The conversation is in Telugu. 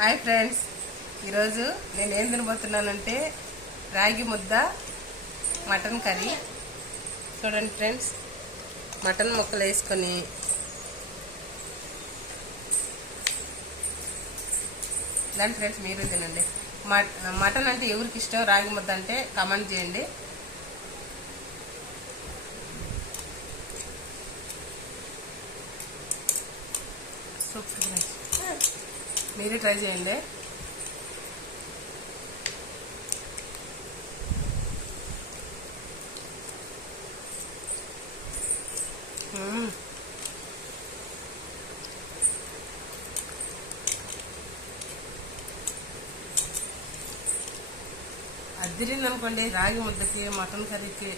హాయ్ ఫ్రెండ్స్, ఈరోజు నేను ఏం తినబోతున్నానంటే రాగి ముద్ద మటన్ కర్రీ. చూడండి ఫ్రెండ్స్, మటన్ ముక్కలు వేసుకొని దాని ఫ్రెండ్స్ మీరు తినండి. మటన్ అంటే ఎవరికి ఇష్టం, రాగి ముద్ద అంటే కామెంట్ చేయండి. సూపర్ ఫ్రెండ్స్, మీరు ట్రై చేయండి. అదిరింది అనుకోండి రాగి ముద్దకి మటన్ కర్రీకి.